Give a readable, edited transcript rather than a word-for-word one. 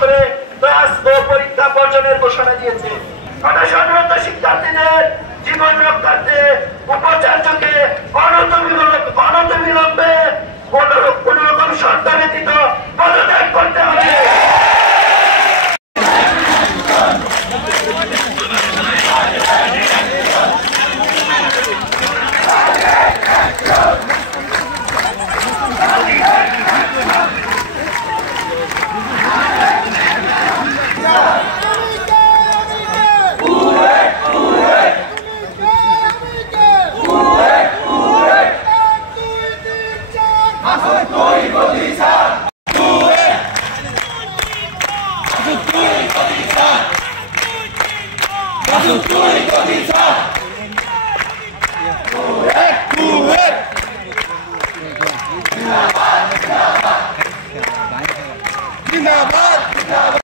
করে ক্লাস ও পরীক্ষা বর্জনের ঘোষণা দিয়েছে। অনশনরত শিক্ষার্থীদের জীবন রক্ষার্থে উপাচার্যকে অনতিবিলম্বে কোন রকম শর্ত ব্যতীত পদত্যাগ করতে হবে। Tuh,